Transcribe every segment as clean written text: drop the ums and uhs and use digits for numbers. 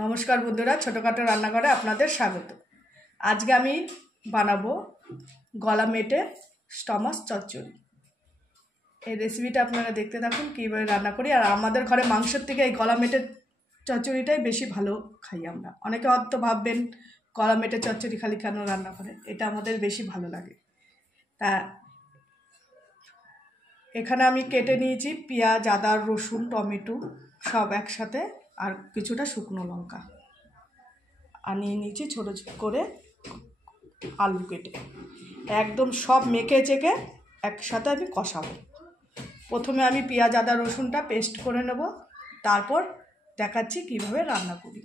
নমস্কার বন্ধুরা, ছোটোখাটো রান্নাঘরে আপনাদের স্বাগত। আজকে আমি বানাবো গলা মেটে স্টমাস চচ্চড়ি। এই রেসিপিটা আপনারা দেখতে থাকুন কীভাবে রান্না করি। আর আমাদের ঘরে মাংসের থেকে এই গলা মেটে চচ্চড়িটাই বেশি ভালো খাই আমরা। অনেকে হয়তো ভাববেন গলা মেটে চচ্চড়ি খালি কেন রান্না করে, এটা আমাদের বেশি ভালো লাগে। তা এখানে আমি কেটে নিয়েছি পেঁয়াজ, আদা, রসুন, টমেটো সব একসাথে, আর কিছুটা শুকনো লঙ্কা, আর নিয়ে নিয়েছি ছোটো ছোটো করে আলু কেটে। একদম সব মেখে চেখে একসাথে আমি কষাবো। প্রথমে আমি পেঁয়াজ, আদা, রসুনটা পেস্ট করে নেব, তারপর দেখাচ্ছি কিভাবে রান্না করি।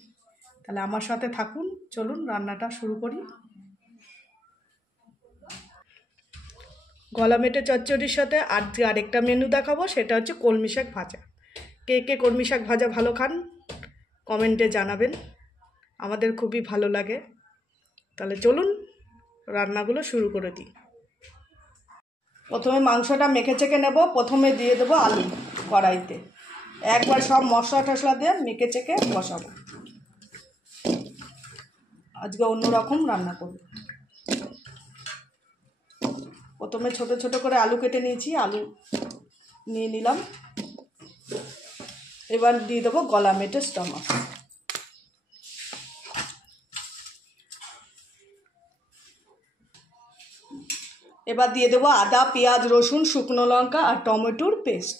তাহলে আমার সাথে থাকুন, চলুন রান্নাটা শুরু করি। গলা মেটে চচ্চড়ির সাথে আরেকটা মেনু দেখাবো, সেটা হচ্ছে কলমি শাক ভাজা। কে কে কলমি শাক ভাজা ভালো খান কমেন্টে জানাবেন, আমাদের খুবই ভালো লাগে। তাহলে চলুন রান্নাগুলো শুরু করে দিই। প্রথমে মাংসটা মেখে চেখে নেব। প্রথমে দিয়ে দেবো আলু কড়াইতে, একবার সব মশলা টশলা দিয়ে মেখে চেখে বসাবো। আজকে অন্যরকম রান্না করব। প্রথমে ছোট ছোট করে আলু কেটে নিয়েছি, আলু নিয়ে নিলাম। এবার দিয়ে দেবো গলা মেটে স্টমাস। এবার দিয়ে দেবো আদা, পেঁয়াজ, রসুন, শুকনো লঙ্কা আর টমেটোর পেস্ট।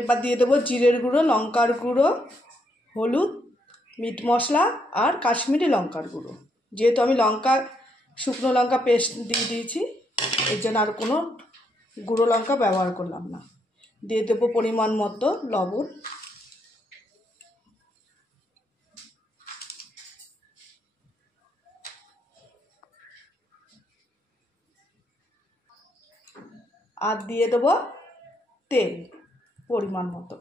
এবার দিয়ে দেবো জিরের গুঁড়ো, লঙ্কার গুঁড়ো, হলুদ, মিট মশলা আর কাশ্মীরি লঙ্কার গুঁড়ো। যেহেতু আমি শুকনো লঙ্কা পেস্ট দিয়ে দিয়েছি, এর জন্য আর কোনো গুঁড়ো লঙ্কা ব্যবহার করলাম না। দিয়ে দেবো পরিমাণ মতো লবণ। আর দিয়ে দেবো তেল পরিমাণ মতো।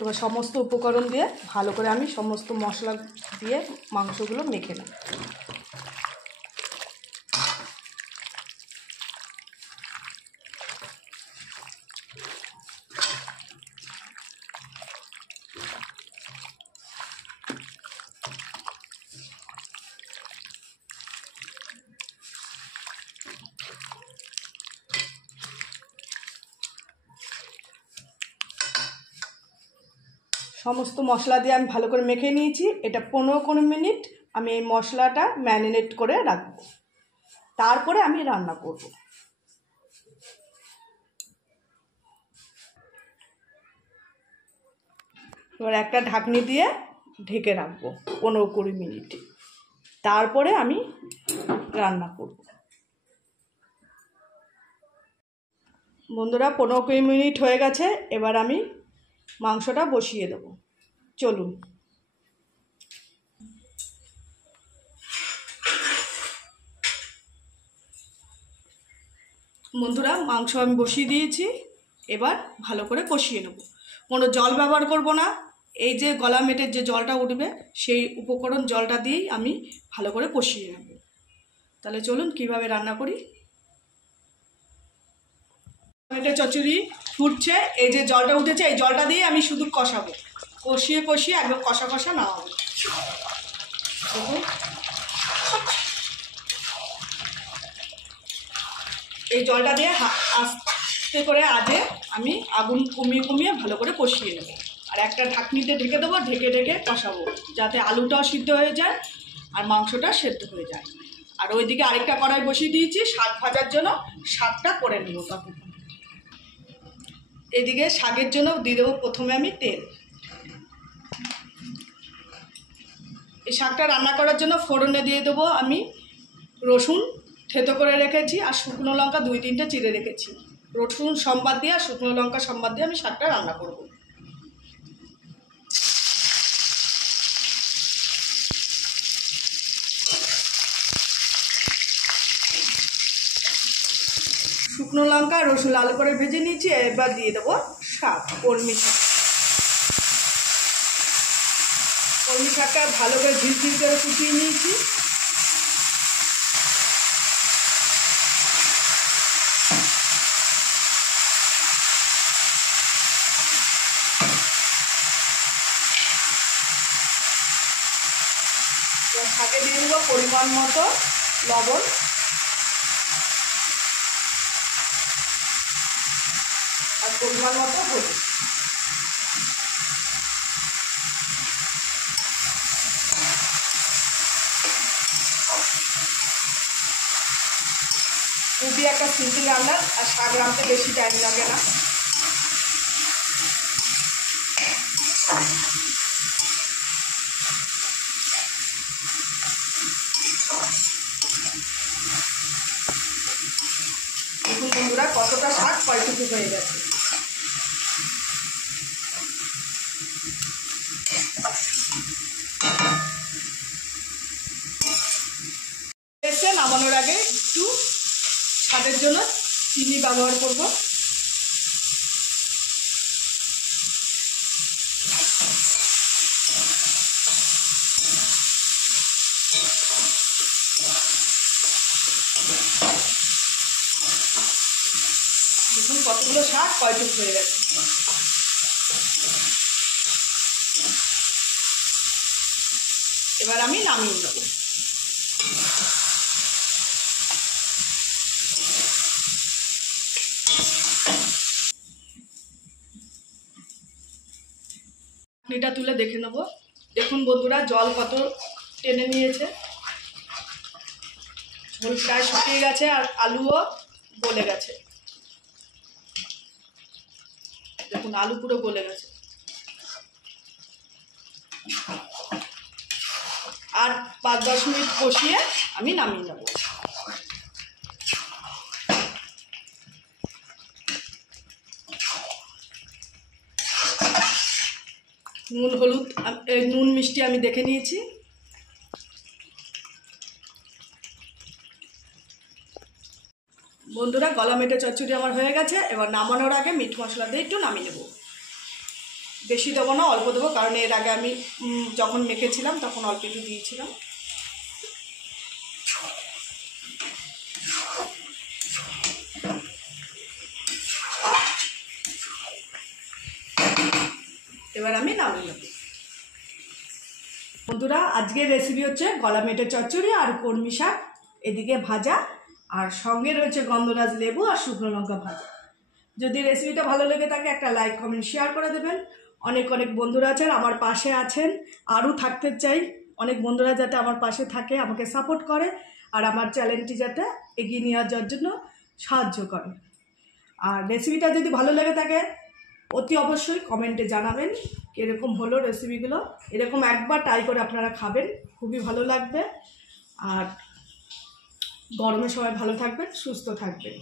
এবার সমস্ত উপকরণ দিয়ে ভালো করে আমি সমস্ত মশলা দিয়ে মাংসগুলো মেখে নেব। সমস্ত মশলা দিয়ে আমি ভালো করে মেখে নিয়েছি। এটা 15-20 মিনিট আমি এই মশলাটা ম্যারিনেট করে রাখব, তারপরে আমি রান্না করব। এবার একটা ঢাকনি দিয়ে ঢেকে রাখবো 15-20 মিনিট, তারপরে আমি রান্না করব। বন্ধুরা 15-20 মিনিট হয়ে গেছে, এবার আমি মাংসটা বসিয়ে দেবো। চলুন। বন্ধুরা মাংস আমি বসিয়ে দিয়েছি, এবার ভালো করে কষিয়ে নেব। কোনো জল ব্যবহার করব না, এই যে গলা মেটের যে জলটা উঠবে সেই উপকরণ জলটা দিয়েই আমি ভালো করে কষিয়ে নেব। তাহলে চলুন কিভাবে রান্না করি। মেটে চচ্চড়ি ফুটছে, এই যে জলটা উঠেছে এই জলটা দিয়ে আমি শুধু কষাবো, কষিয়ে কষিয়ে একদম কষা কষা না হবে। এই জলটা দিয়ে আস্তে করে আমি আগুন কমিয়ে কমিয়ে ভালো করে কষিয়ে নেব। আর একটা ঢাকনিতে ঢেকে দেবো, ঢেকে ঢেকে কষাবো যাতে আলুটাও সিদ্ধ হয়ে যায় আর মাংসটা সেদ্ধ হয়ে যায়। আর ওইদিকে আরেকটা কড়াই বসিয়ে দিয়েছি শাক ভাজার জন্য, শাকটা করে নেব। তখন এদিকে শাকের জন্য দিয়ে দেবো প্রথমে আমি তেল। এই শাকটা রান্না করার জন্য ফোড়নে দিয়ে দেবো আমি রসুন থেতো করে রেখেছি আর শুকনো লঙ্কা 2-3টে চিড়ে রেখেছি। রসুন সম্বাদ দিয়ে আর শুকনো লঙ্কা সম্বাদ দিয়ে আমি শাকটা রান্না করব। শুকনো লঙ্কা রসুন লাল করে ভেজে নিয়েছি, এবার দিয়ে দেবো শাক, কলমি শাক। কলমি শাকটা ভালো করে ঝিরঝির করে কুচিয়ে নিয়েছি। শাকে দিয়ে দেবো পরিমাণ মতো লবণ, আর পরিমাণ মতো হলুদ। খুবই একটা সিম্পল রান্না, আর শাক রাঁধতে বেশি টাইম লাগে না। দেখুন বন্ধুরা কতটা শাক কয়টুকু হয়ে গেছে। নামানোর আগে একটু স্বাদের জন্য চিনি ব্যবহার করব। দেখুন কতগুলো শাক কয়টুকু হয়ে গেছে। এবার আমি নামিয়ে নেব। ঢাকনিটা তুলে দেখে নেব। দেখুন বন্ধুরা জল কত টেনে নিয়েছে, ঝোল প্রায় শুকিয়ে গেছে আর আলুও গলে গেছে। দেখুন আলু পুরো গলে গেছে। আর 5-10 মিনিট কষিয়ে আমি নামিয়ে নেব। নুন হলুদ নুন মিষ্টি আমি দেখে নিয়েছি। বন্ধুরা গলা মেটে চচ্চড়ি আমার হয়ে গেছে। এবার নামানোর আগে মিট মশলা দিয়ে একটু নামিয়ে নেব। বেশি দেবো না, অল্প দেবো, কারণ এর আগে আমি যখন মেখেছিলাম তখন অল্প একটু দিয়েছিলাম। এবার আমি নামিয়ে নেব। বন্ধুরা আজকের রেসিপি হচ্ছে গলা মেটে চচ্চড়ি আর কলমি শাক এদিকে ভাজা, আর সঙ্গে রয়েছে গন্ধরাজ লেবু আর শুকনো লঙ্কা ভাজা। যদি রেসিপিটা ভালো লেগে থাকে একটা লাইক কমেন্ট শেয়ার করে দেবেন। অনেক অনেক বন্ধুরা আছেন আমার পাশে আছেন, আরও থাকতে চাই। অনেক বন্ধুরা যাতে আমার পাশে থাকে, আমাকে সাপোর্ট করে, আর আমার চ্যানেলটি যাতে এগিয়ে নিয়ে যাওয়ার জন্য সাহায্য করে। আর রেসিপিটা যদি ভালো লেগে থাকে অতি অবশ্যই কমেন্টে জানাবেন কীরকম হলো রেসিপিগুলো। এরকম একবার ট্রাই করে আপনারা খাবেন, খুবই ভালো লাগবে। আর গরমে সবাই ভালো থাকবেন, সুস্থ থাকবেন।